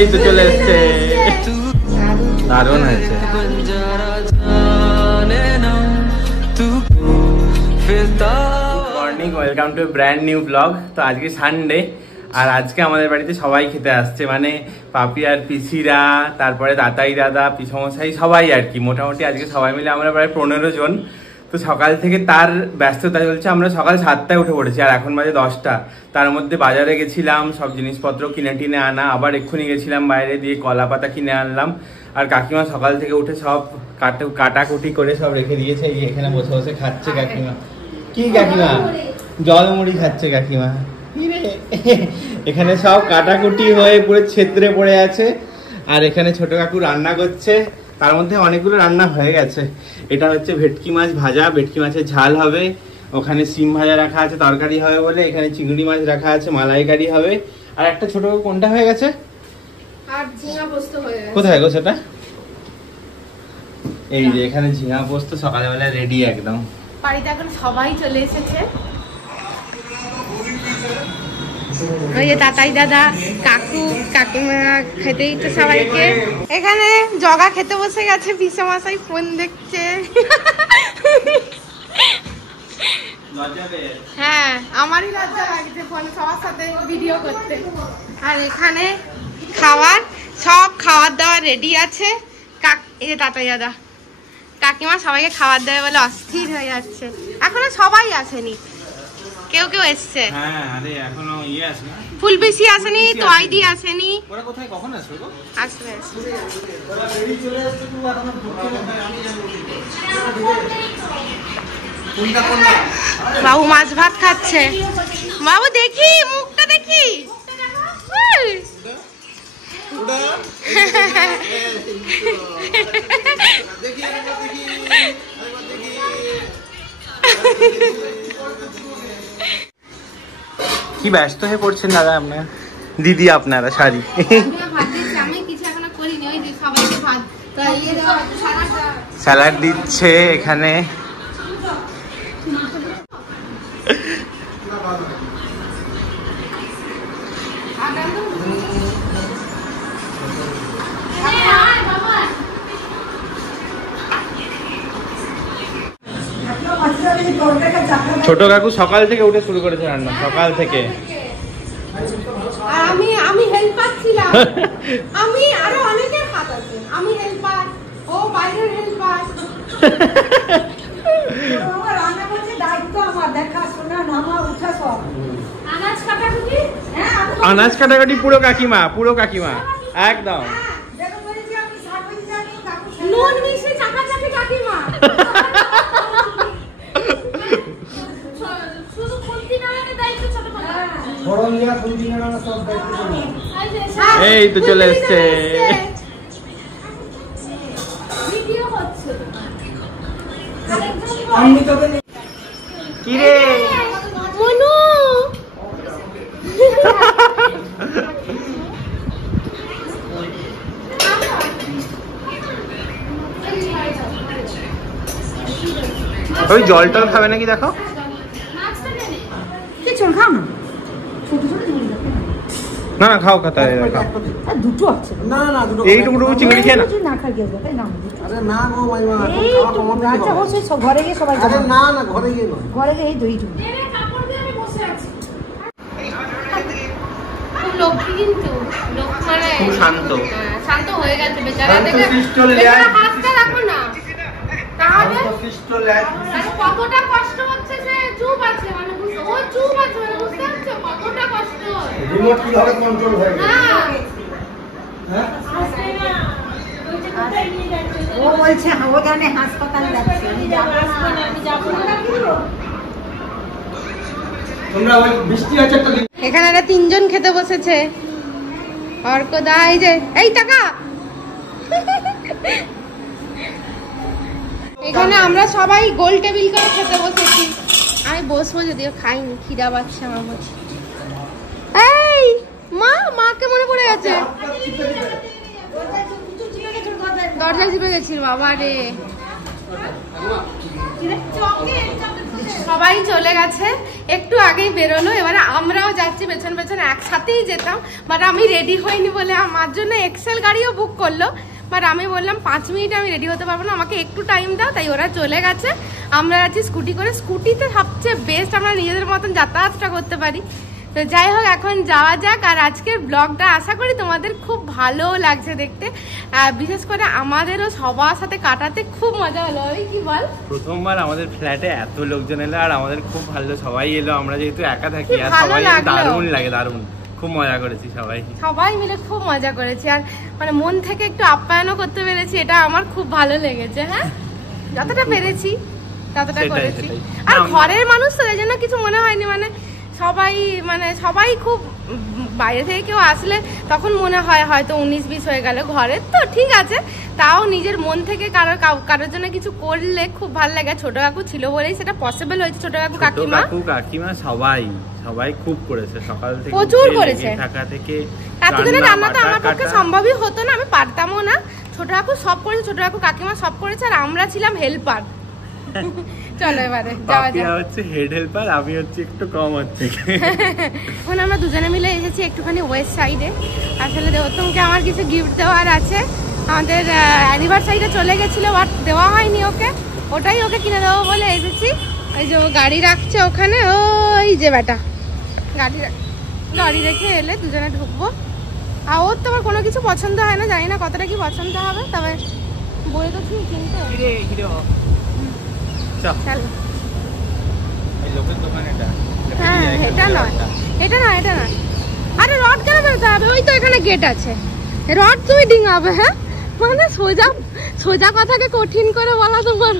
এই তো চলে এসছে, দারুণ হয়েছে। Morning, welcome to brand new blog. তো আজকে সানডে, আর আজকে আমাদের বাড়িতে সবাই খেতে আসছে, মানে পাপি আর পিসিরা, তারপরে দাদাই দাদা, পিসমশাই, সবাই আর কি। মোটামুটি আজকে সবাই মিলে আমরা প্রায় 15 জন। তো সকাল থেকে তার ব্যস্ততা চলছে। আমরা সকাল 7টায় উঠে পড়েছি, আর এখন বাজে 10টা। তার মধ্যে বাজারে গেছিলাম, সব জিনিসপত্র কিনে টিনে আনা, আবার এক্ষুনি গেছিলাম বাইরে, দিয়ে কলা পাতা কিনে আনলাম। আর কাকিমা সকাল থেকে উঠে সব কাটাকুটি করে সব রেখে দিয়েছে। এখানে বসে বসে খাচ্ছে কাকিমা। কি কাকিমা? জলমুড়ি খাচ্ছে কাকিমা। এখানে সব কাটাকুটি হয়ে পুরো ছেত্রে পড়ে আছে। আর এখানে ছোট কাকু রান্না করছে, তার মধ্যে অনেকগুলো রান্না হয়ে গেছে। এটা হচ্ছে ভেটকি মাছ ভাজা, ভেটকি মাছের ঝাল হবে। ওখানে সিম ভাজা রাখা আছে, তরকারি হবে বলে। এখানে চিংড়ি মাছ রাখা আছে, মালাইকারি হবে। আর একটা ছোট কোনটা হয়ে গেছে? আর ঝিঙা পোস্ত হয়ে গেছে। কোথায় গো সেটা? এই যে এখানে ঝিঙা পোস্ত সকালবেলা রেডি একদম। বাড়িতে এখন সবাই চলে এসেছে। ওই যে তাতাই দাদা, কাকু কাকিমা খেতেই তো সবাইকে। এখানে জগা খেতে বসে গেছে, পিসমশাই ফোন দেখছে। হ্যাঁ, আমারই লজ্জা লাগছে ফোন সবার সাথে ভিডিও করতে। আর এখানে সব খাবার দাবার রেডি আছে। এই যে তাতাই দাদা, কাকিমা সবাইকে খাবার দেবে বলে অস্থির হয়ে যাচ্ছে। এখনো সবাই আসেনি, কেউ কেউ এসছে। হ্যাঁ, আরে এখনো আসেনি, ফুল বেশি আসেনি, তো আইডি আসেনি। ওরা কোথায় কখন আসবে গো? আসবে। বাবু মাছ ভাত খাচ্ছে। বাবু দেখি মুখটা দেখি। কি ব্যস্ত হয়ে পড়ছেন দাদা আপনার, দিদি আপনারা? শাড়ি স্যালাড দিচ্ছে এখানে। ছোট কাকু সকাল থেকে উঠে শুরু করেছে রান্না, সকাল থেকে। আর আমি হেল্পার ছিলাম। আমি আরো অনেকের হাত আছে। আমি হেল্পার, ও বাইরের হেল্পার। আমার রান্না করতে দায়িত্ব আমার, দেখাশোনা, নামা উঠা সব। আনাজ কাটাকুটি? হ্যাঁ, আনাজ কাটাকুটি পুরো কাকিমা, পুরো কাকিমা একদম। দেখো বলেছি আমি সার্ভিস জানি, কাকু নুন মিশে চাকাচাকি কাকিমা। শুধু খুন্তি নাড়াতে দায়িত্ব ছোট কথা। ফড়ন দিয়া খুন্তি নাড়ানো সব দায়িত্ব তোমার। এই তো চলে এসছে। ভিডিও হচ্ছে। আমি তবে কি রে মনু? ওই জল টল খাবে নাকি দেখো? না না, খাও খাতা দুটো আছে। না না, দুটো এইটুকু চিংড়ি খেয়ে না খাই গেল, তাই না? আরে না গো মাইমা, আচ্ছা বসে সব ঘরে গিয়ে সবাই যাবে। না না, ঘরে গিয়ে নয়, ঘরে গিয়ে এই দুইটুকু। এরে কাপড় দিয়ে আমি বসে আছি। খুব লক্ষ্মী, কিন্তু লোক মানে খুব শান্ত। শান্ত হয়ে গেছে বেচারা। দেখে হাতটা রাখো না, তাহলে কতটা কষ্ট হচ্ছে। সে চুপ আছে, মানে ও চুপ আছে, মানে বুঝতে পারছো কতটা কষ্ট। রিমোট কিভাবে কন্ট্রোল হয়? হ্যাঁ, ও বলছে ও জানে হাসপাতালে যাচ্ছে, আমি যাব না। তোমরা ওই বৃষ্টি আছে একটা। এখানে এরা তিনজন খেতে বসেছে। অর্ক দা, এই যে এই টাকা। এখানে আমরা সবাই গোল টেবিল করে খেতে বসেছি। আমি বসবো, যদিও খাইনি, খিদা পাচ্ছে আমার বলছি। এই মাকে মনে পড়ে গেছে, দরজা চিপে গেছিল বাবা রে। সবাই সবাই চলে গেছে, একটু আগেই বেরোলো। এবারে আমরাও যাচ্ছি পেছন পেছন, একসাথেই যেতাম, বাট আমি রেডি হইনি বলে আমার জন্য এক্সেল গাড়িও বুক করলো। বাট আমি বললাম 5 মিনিটে আমি রেডি হতে পারবো না, আমাকে একটু টাইম দাও। তাই ওরা চলে গেছে, আমরা যাচ্ছি স্কুটি করে। স্কুটিতে সবচেয়ে বেস্ট, আমরা নিজেদের মতন যাতায়াতটা করতে পারি। তো যাই হোক, এখন যাওয়া যাক। আর আজকের ব্লগটা আশা করি তোমাদের খুব ভালো লাগছে দেখতে, বিশেষ করে আমাদেরও সবার সাথে কাটাতে খুব মজা হলো। ওই কি বল, প্রথমবার আমাদের ফ্ল্যাটে এত লোকজন এলো, আর আমাদের খুব ভালো সবাই এলো। আমরা যেহেতু একা থাকি, আর সবাই দারুণ লাগে, দারুণ খুব মজা করেছি সবাই মিলে, খুব মজা করেছি। আর মানে মন থেকে একটু আপ্যায়নও করতে পেরেছি, এটা আমার খুব ভালো লেগেছে। হ্যাঁ, যতটা পেরেছি ততটা করেছি। আর ঘরের মানুষ তো, এই জন্য কিছু মনে হয়নি। সবাই খুব, বাইরে থেকে কেউ আসলে তখন মনে হয় হয়তো 19-20 হয়ে গেল, ঘরের তো ঠিক আছে, তাও নিজের মন থেকে কারোর জন্য কিছু করলে খুব ভালো লাগে। ছোট কাকু ছিল বলেই সেটা পসিবল হয়েছে। ছোট কাকু কাকিমা সবাই খুব করেছে, সকাল থেকে প্রচুর করেছে। ঢাকা থেকে এতজনের রান্না তো আমার পক্ষে সম্ভবই হতো না, আমি পারতামও না। ছোট কাকু সব করেছে, ছোট কাকু কাকিমা সব করেছে, আর আমরা ছিলাম হেল্পার। চলো এবারে যাওয়া যাক। হচ্ছে হেড হেল্পার, আমি হচ্ছে একটু কম হচ্ছে। এখন আমরা দুজনে মিলে এসেছি একটুখানি ওয়েস্ট সাইডে। আসলে দেবতমকে আমার কিছু গিফট দেওয়ার আছে। আমাদের অ্যানিভার্সারিটা চলে গেছিল, বাট দেওয়া হয়নি ওকে, ওটাই ওকে কিনে দেবো বলে এসেছি। ওই যে গাড়ি রাখছে ওখানে, ওই যে বেটা গাড়ি রেখে এলে দুজনে ঢুকবো। আর ওর তো আমার কোনো কিছু পছন্দ হয় না, জানি না কতটা কি পছন্দ হবে, তবে বলে তো ঠিক কিনতে। হ্যাঁ, এটা নয়। আরে রড কেন বেরোতে হবে, ওই তো এখানে গেট আছে, রড তুমি ডিঙাবে। হ্যাঁ, মানে সোজা কথাকে কঠিন করে বলা তোমার।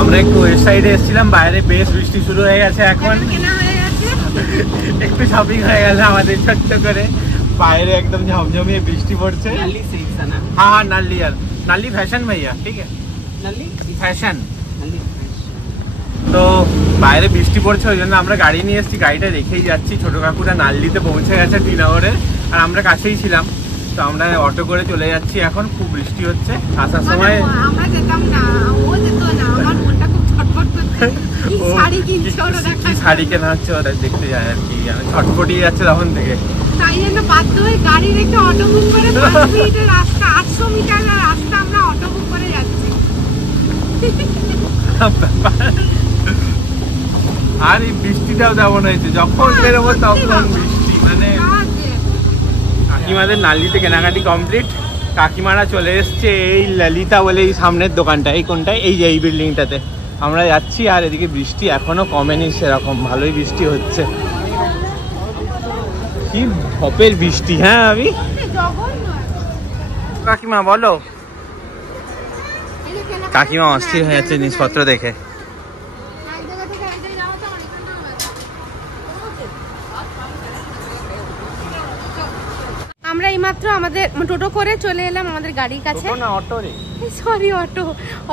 আমরা একটু ওয়েস্ট সাইডে এসেছিলাম, বাইরে বেশ বৃষ্টি শুরু হয়ে গেছে। এখন একটু শপিং হয়ে গেছে আমাদের ছোট্ট করে। বাইরে একদম ঝমঝমিয়ে বৃষ্টি পড়ছে। হ্যাঁ, নাল্লি ফ্যাশন ভাইয়া, ঠিক আছে, নাল্লি ফ্যাশন। তো বাইরে বৃষ্টি পড়ছে, ওই জন্য আমরা গাড়ি নিয়ে এসেছি, গাড়িটা রেখেই যাচ্ছি। ছোট কাকুরা নাল্লিতে পৌঁছে গেছে টিনগরে, আর আমরা কাছেই ছিলাম, তো আমরা অটো করে চলে যাচ্ছি। এখন খুব বৃষ্টি হচ্ছে, আসার সময় আমরা যেতাম না, ও যেত না, আমার মনটা খুব ছটফট করছে। কি শাড়ি কেনা হচ্ছে, ওরা দেখতে যায় আর কি, ছটফটিয়ে যাচ্ছে তখন থেকে। তাই জন্য বাধ্য হয়ে গাড়ি রেখে অটো বুক করে 5 মিনিটের রাস্তা, 800 মিটার রাস্তা আমরা অটো বুক করে যাচ্ছি। আর এই বৃষ্টিটাও তেমন হয়েছে, যখন বেরোবো তখন বৃষ্টি। মানে কাকিমাদের নাল্লিতে কেনাকাটি কমপ্লিট, কাকিমারা চলে এসছে এই ললিতা বলে এই সামনের দোকানটা, এই কোনটায়, এই যে এই বিল্ডিংটাতে আমরা যাচ্ছি। আর এদিকে বৃষ্টি এখনো কমেনি সেরকম, ভালোই বৃষ্টি হচ্ছে, কি ধপের বৃষ্টি। হ্যাঁ, আমি কাকিমা বলো, কাকিমা অস্থির হয়ে যাচ্ছে জিনিসপত্র দেখে। আমরা এইমাত্র আমাদের টোটো করে চলে এলাম আমাদের গাড়ির কাছে। সরি,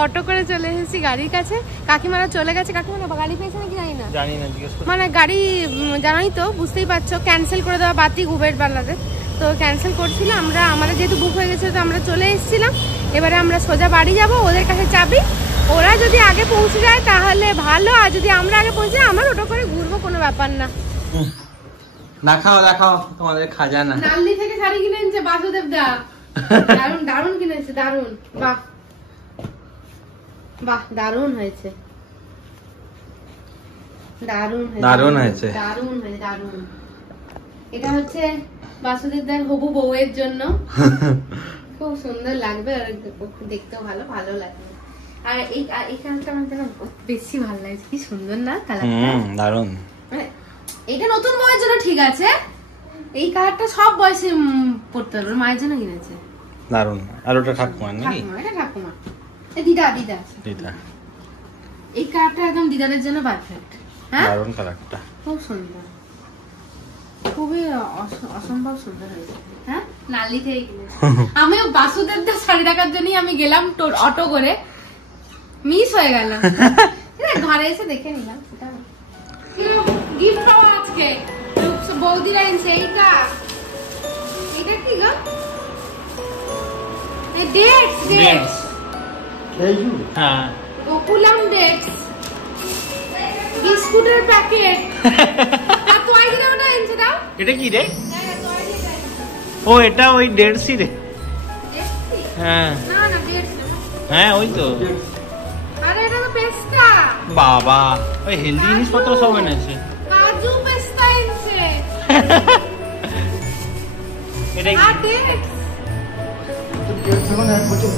অটো করে চলে এসেছি গাড়ির কাছে। কাকিমারা চলে গেছে। কাকিমারা গাড়ি পেয়েছে নাকি জানি না, মানে গাড়ি জানোই তো, বুঝতেই পারছো, ক্যান্সেল করে দেওয়া বাতিক উবের বালাতে, তো ক্যান্সেল করছিল। আমাদের যেহেতু বুক হয়ে গেছে, তো আমরা চলে এসেছিলাম। এবারে আমরা সোজা বাড়ি যাব, ওদের কাছে চাবি। ওরা যদি আগে পৌঁছে যায় তাহলে ভালো, আর যদি আমরা আগে পৌঁছে যাই আমরা টোটো করে ঘুরবো, কোনো ব্যাপার না। দেখাও তোমাদের খাজানা। নাল্লি থেকে শাড়ি কিনে এনেছে বাসুদেব দা, দারুন কিনেছে, দারুন। বাহ, দারুন হয়েছে। এটা হচ্ছে বাসুদেব দার হবু বউয়ের জন্য, খুব সুন্দর লাগবে, আর দেখতেও ভালো লাগবে। আর এই কালারটা আমার যেন বেশি ভালো লাগছে, কি সুন্দর না কালারটা, দারুন। এটা নতুন বয়সের জন্য ঠিক আছে, এই কালারটা সব বয়সে পড়তে পারবে। মায়ের জন্য কিনেছে, দারুন। আর ওটা ঠাকুমার নাকি? এটা ঠাকুমা, দিদা এই কালারটা একদম দিদাদের জন্য পারফেক্ট। হ্যাঁ, দারুন কালারটা, খুব সুন্দর, খুবই অসম্ভব সুন্দর হয়েছে। হ্যাঁ, নাল্লি থেকে কিনেছে। আমিও বাসুদেবদার শাড়ি দেখার জন্যই আমি গেলাম অটো করে। মিস হয়ে গেল। ঘরে এসে দেখে নিলাম। গিফট পাওয়া আজকে বৌদিরা এনেছে। এইটা কি গো? ডেটস। হ্যাঁ, গোকুলাম ডেটস, বিস্কুটের প্যাকেট। আর তো আইডিয়া ওটা এনেছে দাও। এটা কি রে? হ্যাঁ তো আইডিয়া। ও এটা ওই ডেটসি রে। হ্যাঁ না ডেটস। হ্যাঁ ওই তো। আরে এটা তো পেস্তা। বাবা ওই হেলদি জিনিসপত্র সব এনেছে। কাজু পেস্তা এনেছে। এটা আর ডেটস। তো 1.5 এক বছর